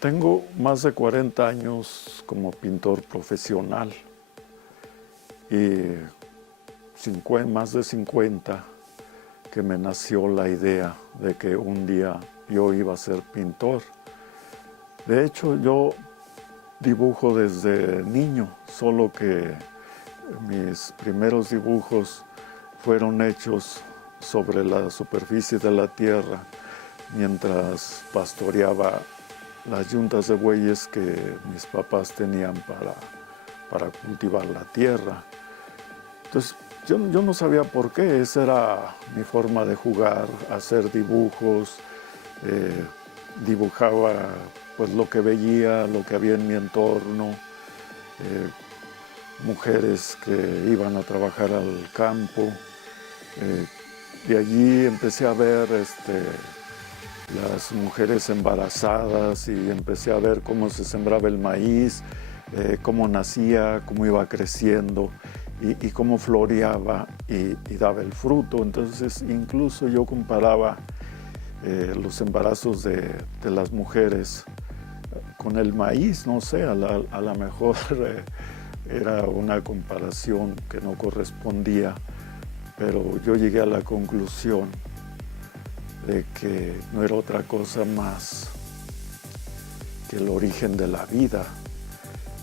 Tengo más de 40 años como pintor profesional y más de 50 que me nació la idea de que un día yo iba a ser pintor. De hecho, yo dibujo desde niño, solo que mis primeros dibujos fueron hechos sobre la superficie de la tierra mientras pastoreaba las yuntas de bueyes que mis papás tenían para cultivar la tierra. Entonces, yo no sabía por qué, esa era mi forma de jugar, hacer dibujos, dibujaba pues lo que veía, lo que había en mi entorno, mujeres que iban a trabajar al campo. De allí empecé a ver las mujeres embarazadas y empecé a ver cómo se sembraba el maíz, cómo nacía, cómo iba creciendo y cómo floreaba y daba el fruto. Entonces incluso yo comparaba los embarazos de las mujeres con el maíz, no sé, a lo mejor era una comparación que no correspondía, pero yo llegué a la conclusión de que no era otra cosa más que el origen de la vida.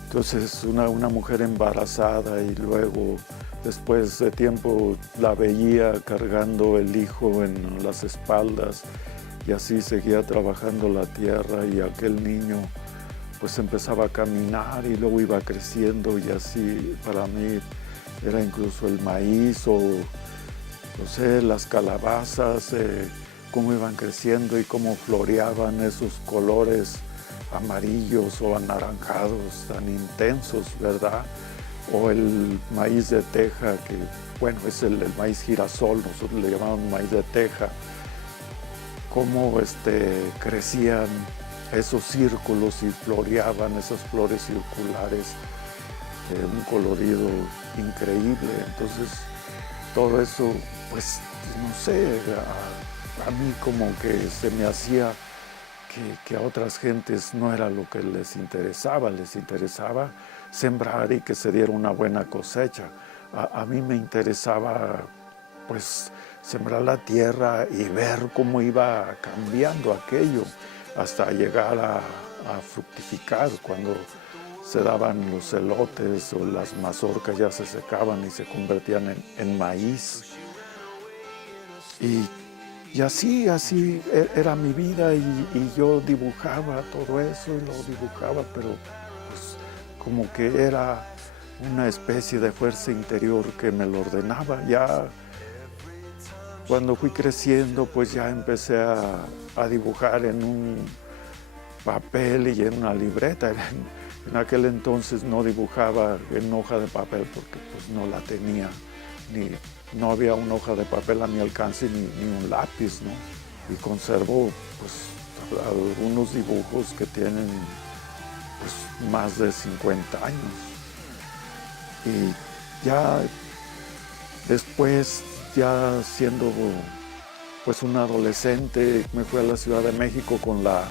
Entonces una mujer embarazada y luego después de tiempo la veía cargando el hijo en las espaldas y así seguía trabajando la tierra y aquel niño pues empezaba a caminar y luego iba creciendo y así para mí era incluso el maíz o no sé, las calabazas, cómo iban creciendo y cómo floreaban esos colores amarillos o anaranjados tan intensos, ¿verdad? O el maíz de teja, que bueno, es el maíz girasol, nosotros le llamamos maíz de teja, cómo crecían esos círculos y floreaban esas flores circulares, un colorido increíble. Entonces, todo eso, pues, no sé, a mí como que se me hacía que a otras gentes no era lo que les interesaba sembrar y que se diera una buena cosecha. A mí me interesaba, pues, sembrar la tierra y ver cómo iba cambiando aquello hasta llegar a fructificar cuando se daban los elotes o las mazorcas ya se secaban y se convertían en maíz. Y así era mi vida y yo dibujaba todo eso y lo dibujaba, pero pues como que era una especie de fuerza interior que me lo ordenaba. Ya cuando fui creciendo, pues ya empecé a dibujar en un papel y en una libreta. En aquel entonces no dibujaba en hoja de papel porque pues no la tenía, no había una hoja de papel a mi alcance ni un lápiz, ¿no? Y conservo pues algunos dibujos que tienen pues más de 50 años. Y ya después, ya siendo pues un adolescente, me fui a la Ciudad de México con la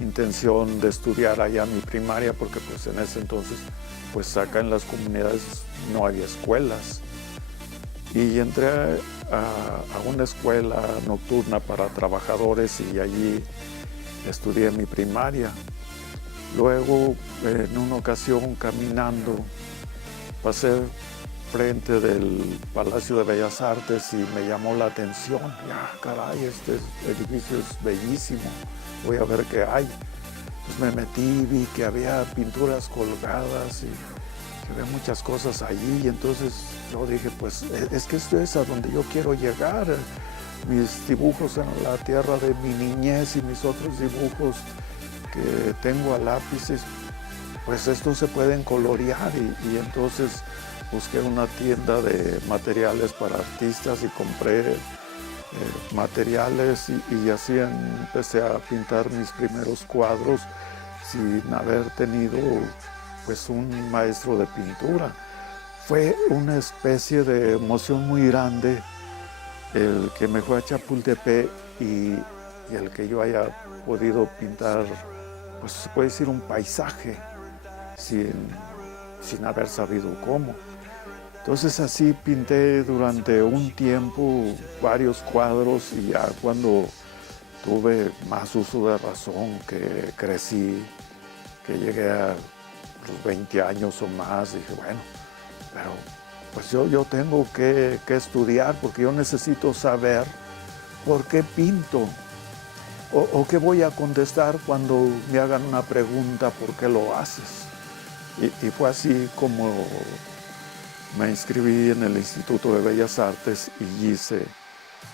intención de estudiar allá mi primaria, porque pues en ese entonces, pues acá en las comunidades no había escuelas. Y entré a una escuela nocturna para trabajadores y allí estudié mi primaria. Luego, en una ocasión, caminando, pasé frente del Palacio de Bellas Artes y me llamó la atención. Ya, caray, este edificio es bellísimo, voy a ver qué hay. Pues me metí, vi que había pinturas colgadas y que había muchas cosas allí. Y entonces yo dije, pues es que esto es a donde yo quiero llegar. Mis dibujos en la tierra de mi niñez y mis otros dibujos que tengo a lápices, pues estos se pueden colorear y entonces busqué una tienda de materiales para artistas y compré materiales y así empecé a pintar mis primeros cuadros sin haber tenido pues un maestro de pintura. Fue una especie de emoción muy grande el que me fue a Chapultepec y el que yo haya podido pintar pues se puede decir un paisaje, sin, sin haber sabido cómo. Entonces así pinté durante un tiempo varios cuadros y ya cuando tuve más uso de razón, que crecí, que llegué a los 20 años o más, dije, bueno, pero pues yo tengo que estudiar porque yo necesito saber por qué pinto o qué voy a contestar cuando me hagan una pregunta, ¿por qué lo haces? Y fue así como me inscribí en el Instituto de Bellas Artes y hice,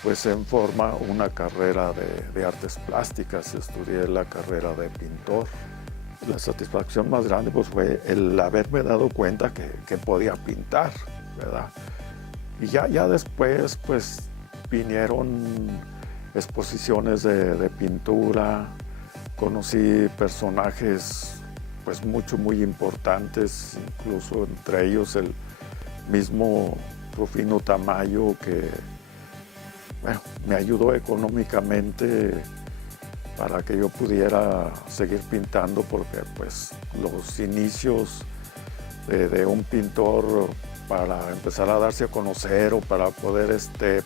pues en forma, una carrera de artes plásticas. Estudié la carrera de pintor. La satisfacción más grande pues fue el haberme dado cuenta que podía pintar, ¿verdad? Y ya después pues vinieron exposiciones de pintura, conocí personajes pues muy importantes, incluso entre ellos el mismo Rufino Tamayo, que bueno, me ayudó económicamente para que yo pudiera seguir pintando, porque pues los inicios de un pintor para empezar a darse a conocer o para poder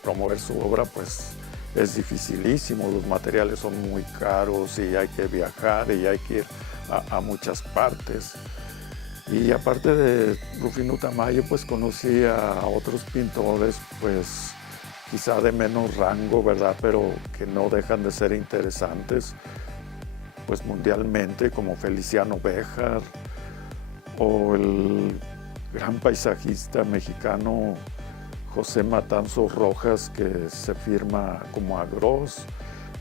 promover su obra pues es dificilísimo. Los materiales son muy caros y hay que viajar y hay que ir a muchas partes. Y aparte de Rufino Tamayo, pues conocí a otros pintores, pues quizá de menos rango, ¿verdad? Pero que no dejan de ser interesantes, pues mundialmente, como Feliciano Béjar o el gran paisajista mexicano José Matanzos Rojas, que se firma como Agros,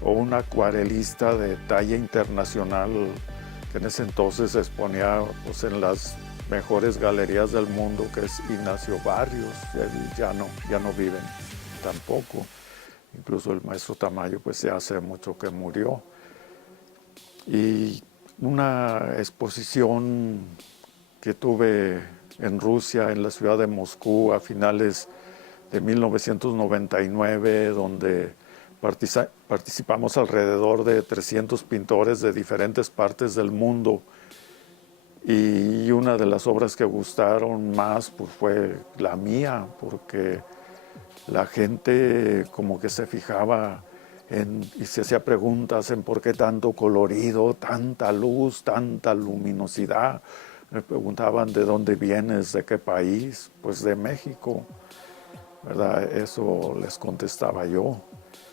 o un acuarelista de talla internacional que en ese entonces se exponía pues, en las mejores galerías del mundo, que es Ignacio Barrios. Él ya no viven tampoco. Incluso el maestro Tamayo pues ya hace mucho que murió. Y una exposición que tuve en Rusia, en la ciudad de Moscú, a finales de 1999, donde participamos alrededor de 300 pintores de diferentes partes del mundo. Y una de las obras que gustaron más pues, fue la mía, porque la gente como que se fijaba y se hacía preguntas en por qué tanto colorido, tanta luz, tanta luminosidad. Me preguntaban de dónde vienes, de qué país, pues de México, ¿verdad? Eso les contestaba yo.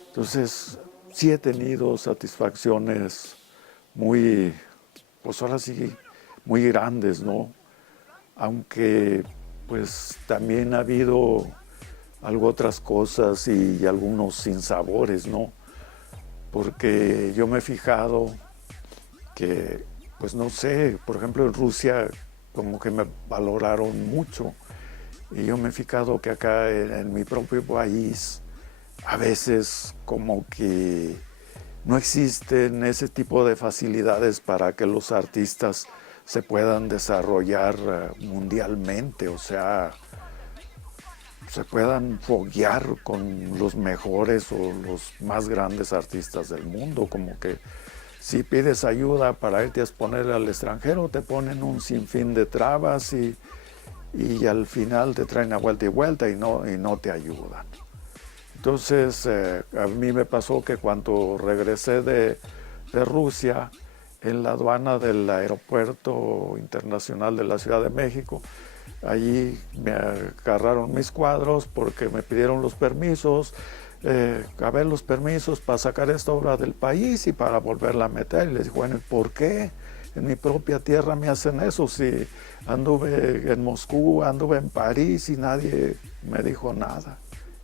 Entonces, sí he tenido satisfacciones muy, pues ahora sí, muy grandes, ¿no? Aunque, pues también ha habido algo otras cosas y algunos sinsabores, ¿no? Porque yo me he fijado que, pues no sé, por ejemplo en Rusia como que me valoraron mucho y yo me he fijado que acá en mi propio país a veces como que no existen ese tipo de facilidades para que los artistas se puedan desarrollar mundialmente, o sea, se puedan foguear con los mejores o los más grandes artistas del mundo. Como que si pides ayuda para irte a exponer al extranjero, te ponen un sinfín de trabas y al final te traen a vuelta y vuelta y no te ayudan. Entonces, a mí me pasó que cuando regresé de Rusia, en la aduana del Aeropuerto Internacional de la Ciudad de México, allí me agarraron mis cuadros porque me pidieron los permisos, a ver los permisos para sacar esta obra del país y para volverla a meter. Y les dije, bueno, ¿por qué? En mi propia tierra me hacen eso, si anduve en Moscú, anduve en París y nadie me dijo nada.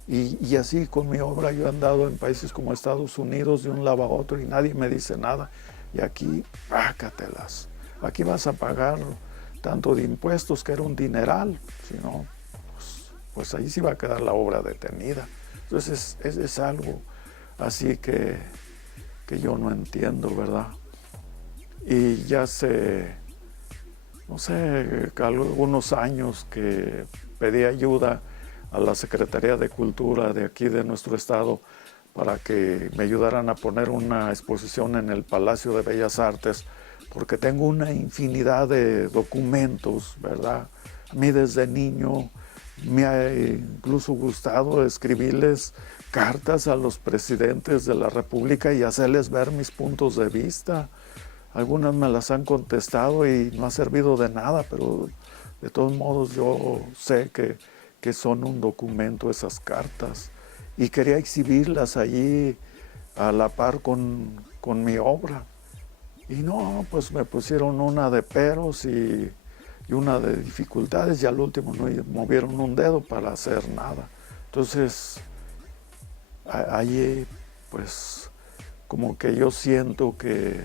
Y así con mi obra yo he andado en países como Estados Unidos de un lado a otro y nadie me dice nada. Y aquí, pácatelas. Aquí vas a pagar tanto de impuestos, que era un dineral, si no, pues ahí sí va a quedar la obra detenida. Entonces es algo así que yo no entiendo, ¿verdad? Y ya hace, no sé, algunos años que pedí ayuda a la Secretaría de Cultura de aquí de nuestro estado para que me ayudaran a poner una exposición en el Palacio de Bellas Artes porque tengo una infinidad de documentos, ¿verdad? A mí desde niño me ha incluso gustado escribirles cartas a los presidentes de la República y hacerles ver mis puntos de vista. Algunas me las han contestado y no ha servido de nada, pero de todos modos yo sé que son un documento esas cartas. Y quería exhibirlas allí a la par con mi obra. Y no, pues me pusieron una de peros y una de dificultades y al último no movieron un dedo para hacer nada. Entonces, allí pues como que yo siento que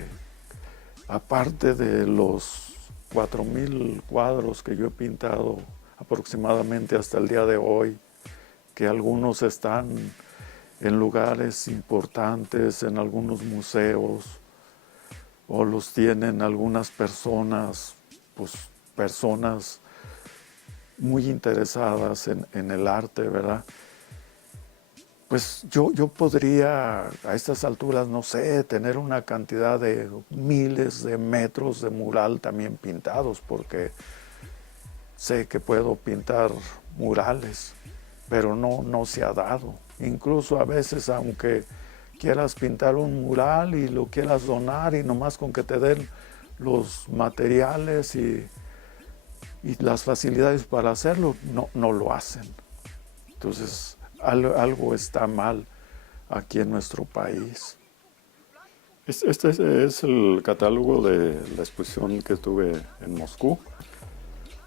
aparte de los 4,000 cuadros que yo he pintado aproximadamente hasta el día de hoy, que algunos están en lugares importantes, en algunos museos, o los tienen algunas personas, pues personas muy interesadas en el arte, ¿verdad? Pues yo podría a estas alturas, no sé, tener una cantidad de miles de metros de mural también pintados, porque sé que puedo pintar murales, pero no se ha dado. Incluso a veces, aunque quieras pintar un mural y lo quieras donar y nomás con que te den los materiales y las facilidades para hacerlo, no lo hacen. Entonces, algo está mal aquí en nuestro país. Este es el catálogo de la exposición que tuve en Moscú,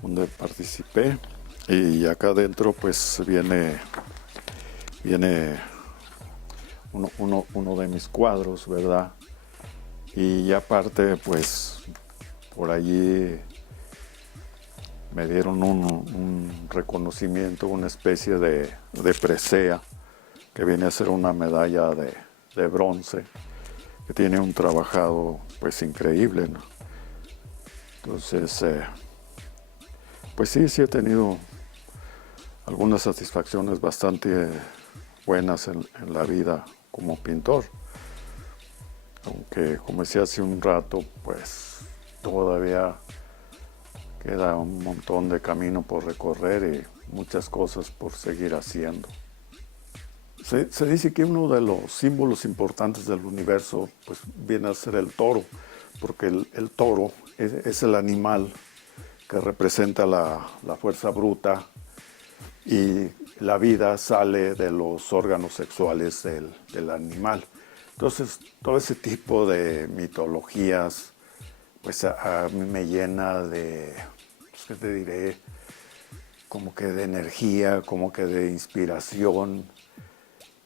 donde participé. Y acá adentro pues viene uno de mis cuadros, ¿verdad? Y aparte pues por allí me dieron un reconocimiento, una especie de presea, que viene a ser una medalla de bronce, que tiene un trabajado pues increíble, ¿no? Entonces, pues sí he tenido algunas satisfacciones bastante buenas en la vida como pintor. Aunque, como decía hace un rato, pues todavía queda un montón de camino por recorrer y muchas cosas por seguir haciendo. Se dice que uno de los símbolos importantes del universo pues, viene a ser el toro, porque el toro es el animal que representa la fuerza bruta y la vida sale de los órganos sexuales del animal. Entonces, todo ese tipo de mitologías pues a mí me llena de, pues, ¿qué te diré? Como que de energía, como que de inspiración.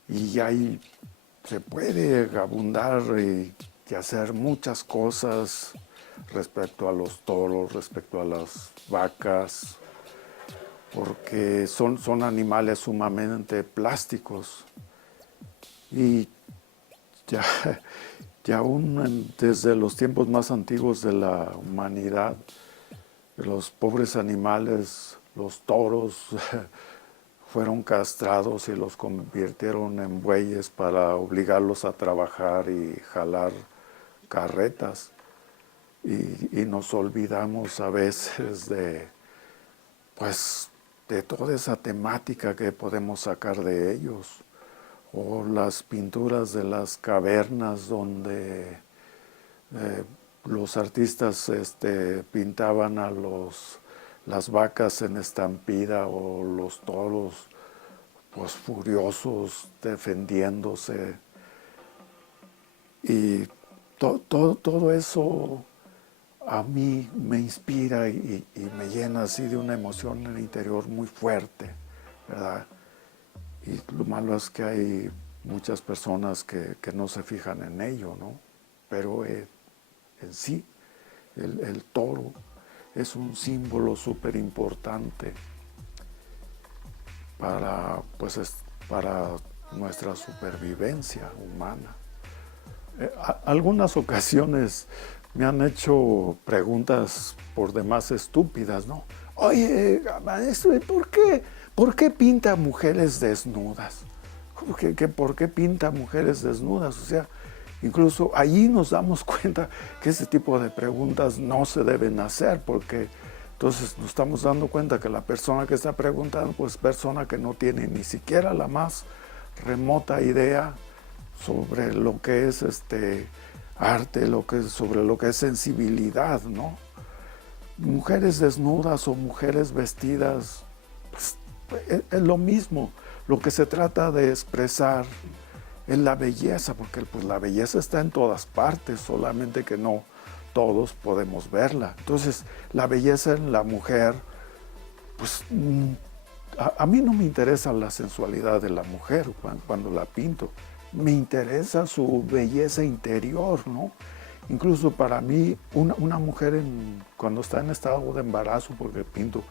Y ahí se puede abundar y hacer muchas cosas respecto a los toros, respecto a las vacas, porque son animales sumamente plásticos. Y ya aún desde los tiempos más antiguos de la humanidad, los pobres animales, los toros, fueron castrados y los convirtieron en bueyes para obligarlos a trabajar y jalar carretas. Y nos olvidamos a veces pues, de toda esa temática que podemos sacar de ellos. O las pinturas de las cavernas donde los artistas pintaban a las vacas en estampida o los toros pues furiosos defendiéndose. Y todo eso a mí me inspira y me llena así de una emoción en el interior muy fuerte, ¿verdad? Y lo malo es que hay muchas personas que no se fijan en ello, ¿no? Pero en sí, el toro es un símbolo súper importante para nuestra supervivencia humana. Algunas ocasiones me han hecho preguntas por demás estúpidas, ¿no? Oye, maestro, ¿por qué pinta mujeres desnudas? ¿Por qué pinta mujeres desnudas? O sea, Incluso allí nos damos cuenta que ese tipo de preguntas no se deben hacer, porque entonces nos estamos dando cuenta que la persona que está preguntando, pues persona que no tiene ni siquiera la más remota idea sobre lo que es arte, sobre lo que es sensibilidad, ¿no? Mujeres desnudas o mujeres vestidas, pues, es lo mismo. Lo que se trata de expresar es la belleza, porque pues, la belleza está en todas partes, solamente que no todos podemos verla. Entonces, la belleza en la mujer, pues a mí no me interesa la sensualidad de la mujer cuando la pinto, me interesa su belleza interior, ¿no? Incluso para mí, una mujer cuando está en estado de embarazo, porque pinto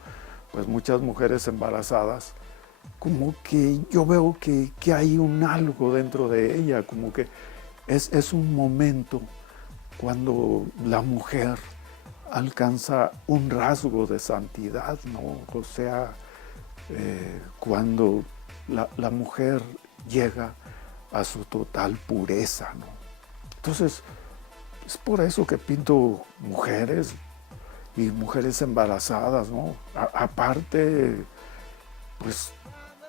pues muchas mujeres embarazadas, como que yo veo que hay un algo dentro de ella, como que es un momento cuando la mujer alcanza un rasgo de santidad, ¿no? O sea, cuando la mujer llega a su total pureza, ¿no? Entonces, es por eso que pinto mujeres y mujeres embarazadas, ¿no? Aparte, pues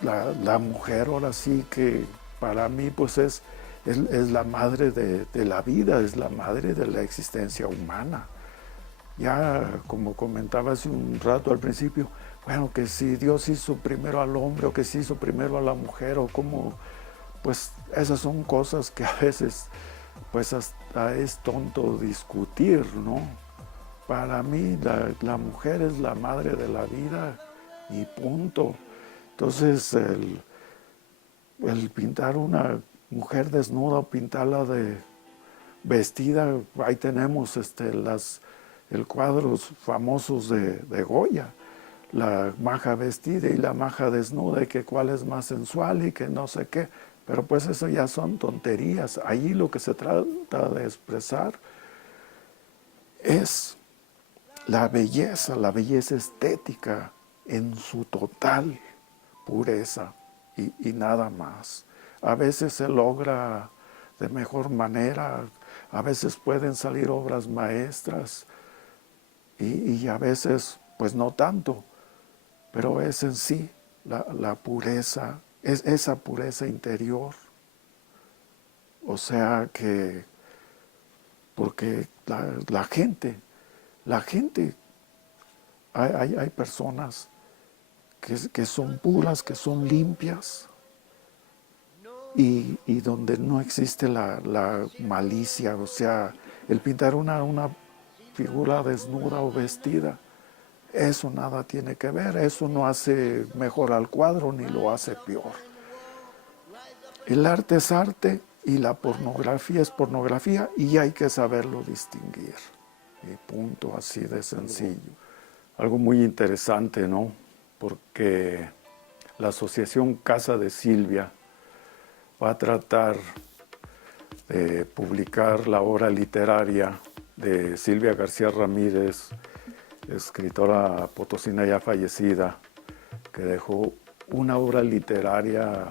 la mujer ahora sí que para mí pues es la madre de la vida, es la madre de la existencia humana. Ya como comentaba hace un rato al principio, bueno, que si Dios hizo primero al hombre o que si hizo primero a la mujer o cómo, pues esas son cosas que a veces pues hasta es tonto discutir, ¿no? Para mí la mujer es la madre de la vida y punto. Entonces el pintar una mujer desnuda o pintarla de vestida, ahí tenemos el cuadros famosos de Goya, la maja vestida y la maja desnuda, y que cuál es más sensual y que no sé qué. Pero pues eso ya son tonterías. Allí lo que se trata de expresar es la belleza estética en su total pureza y nada más. A veces se logra de mejor manera, a veces pueden salir obras maestras y a veces pues no tanto, pero es en sí la pureza, es esa pureza interior. O sea que, porque la gente, hay personas que son puras, que son limpias y donde no existe la malicia, o sea, el pintar una figura desnuda o vestida, eso nada tiene que ver, eso no hace mejor al cuadro ni lo hace peor. El arte es arte y la pornografía es pornografía y hay que saberlo distinguir. Y punto, así de sencillo. Algo muy interesante, ¿no? Porque la Asociación Casa de Silvia va a tratar de publicar la obra literaria de Silvia García Ramírez, escritora potosina ya fallecida, que dejó una obra literaria,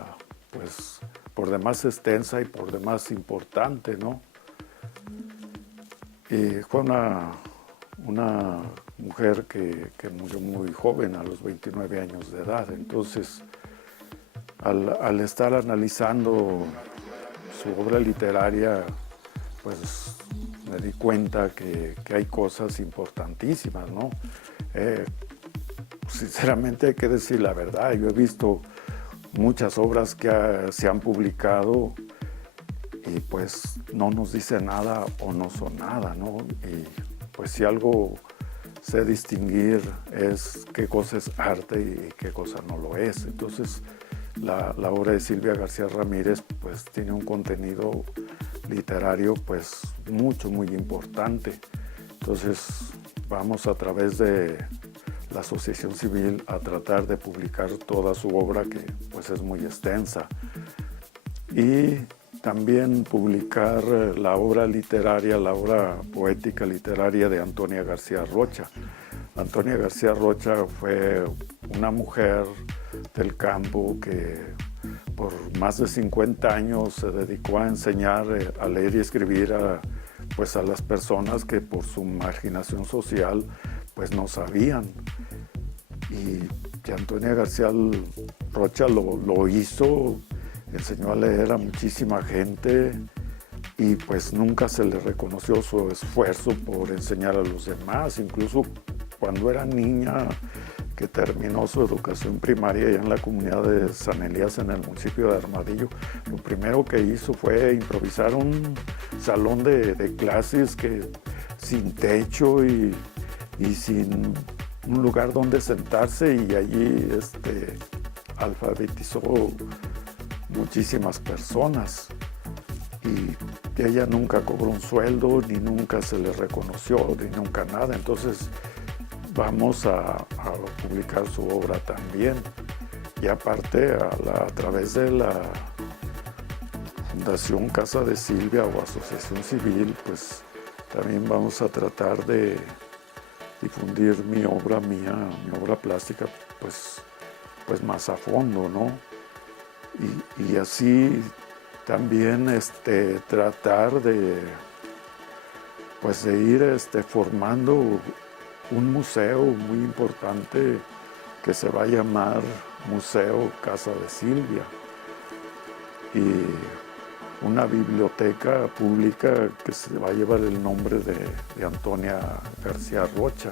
pues, por demás extensa y por demás importante, ¿no? Y fue una mujer que murió muy joven, a los 29 años de edad. Entonces, al estar analizando su obra literaria, pues me di cuenta que hay cosas importantísimas, ¿no? Sinceramente hay que decir la verdad, yo he visto muchas obras que se han publicado y pues no nos dice nada o no son nada, ¿no? Y pues si algo sé distinguir es qué cosa es arte y qué cosa no lo es. Entonces la obra de Silvia García Ramírez pues tiene un contenido literario pues muy importante. Entonces vamos a través de la asociación civil a tratar de publicar toda su obra, que pues es muy extensa, y también publicar la obra literaria, la obra poética literaria de Antonia García Rocha. Antonia García Rocha fue una mujer del campo que por más de 50 años se dedicó a enseñar a leer y escribir pues a las personas que por su marginación social pues no sabían. Y Antonia García Rocha lo hizo, enseñó a leer a muchísima gente y pues nunca se le reconoció su esfuerzo por enseñar a los demás. Incluso cuando era niña, que terminó su educación primaria allá en la comunidad de San Elías, en el municipio de Armadillo, lo primero que hizo fue improvisar un salón de clases sin techo y sin un lugar donde sentarse, y allí alfabetizó muchísimas personas. Y ella nunca cobró un sueldo, ni nunca se le reconoció, ni nunca nada. Entonces vamos a publicar su obra también. Y aparte, a través de la Fundación Casa de Silvia o Asociación Civil, pues también vamos a tratar de difundir mi obra plástica, pues más a fondo, ¿no? Y así también tratar de ir formando un museo muy importante que se va a llamar Museo Casa de Silvia, y una biblioteca pública que se va a llevar el nombre de Antonia García Rocha.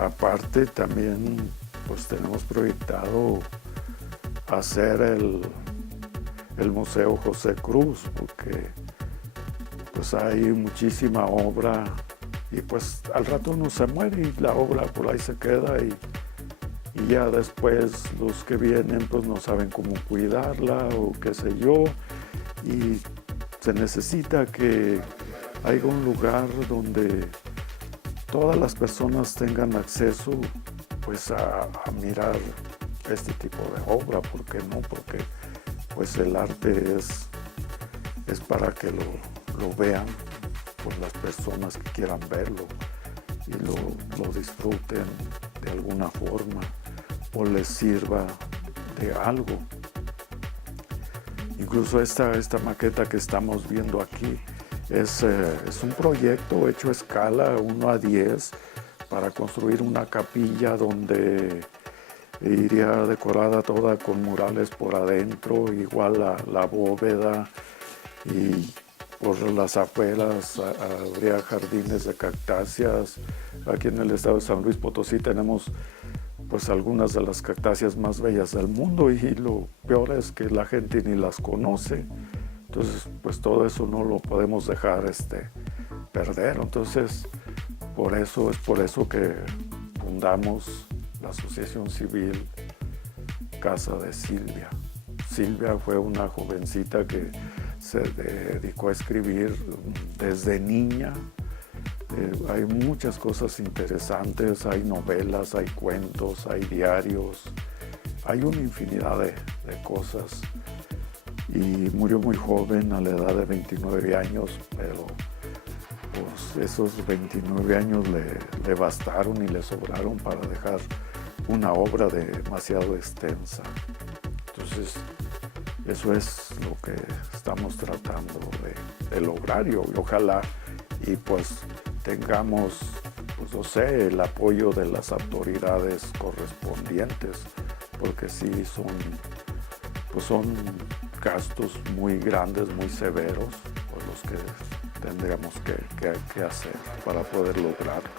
Aparte también pues tenemos proyectado hacer el Museo José Cruz, porque pues hay muchísima obra y pues al rato uno se muere y la obra por ahí se queda, y ya después los que vienen pues no saben cómo cuidarla o qué sé yo, y se necesita que haya un lugar donde todas las personas tengan acceso pues a mirar este tipo de obra. ¿Por qué no? Porque pues el arte es para que lo vean por las personas que quieran verlo y lo disfruten de alguna forma o les sirva de algo. Incluso esta maqueta que estamos viendo aquí es un proyecto hecho a escala 1:10 para construir una capilla donde iría decorada toda con murales por adentro, igual la bóveda, y por las afueras habría jardines de cactáceas. Aquí en el estado de San Luis Potosí tenemos pues algunas de las cactáceas más bellas del mundo, y lo peor es que la gente ni las conoce. Entonces pues todo eso no lo podemos dejar perder. Entonces por eso que fundamos la Asociación Civil Casa de Silvia. Silvia fue una jovencita que se dedicó a escribir desde niña. Hay muchas cosas interesantes, hay novelas, hay cuentos, hay diarios, hay una infinidad de cosas. Y murió muy joven, a la edad de 29 años, pero pues esos 29 años le bastaron y le sobraron para dejar una obra demasiado extensa. Entonces, eso es lo que estamos tratando de lograr, y ojalá y pues tengamos, pues no sé, el apoyo de las autoridades correspondientes, porque sí son gastos muy grandes, muy severos, por los que tendríamos que hacer para poder lograrlo.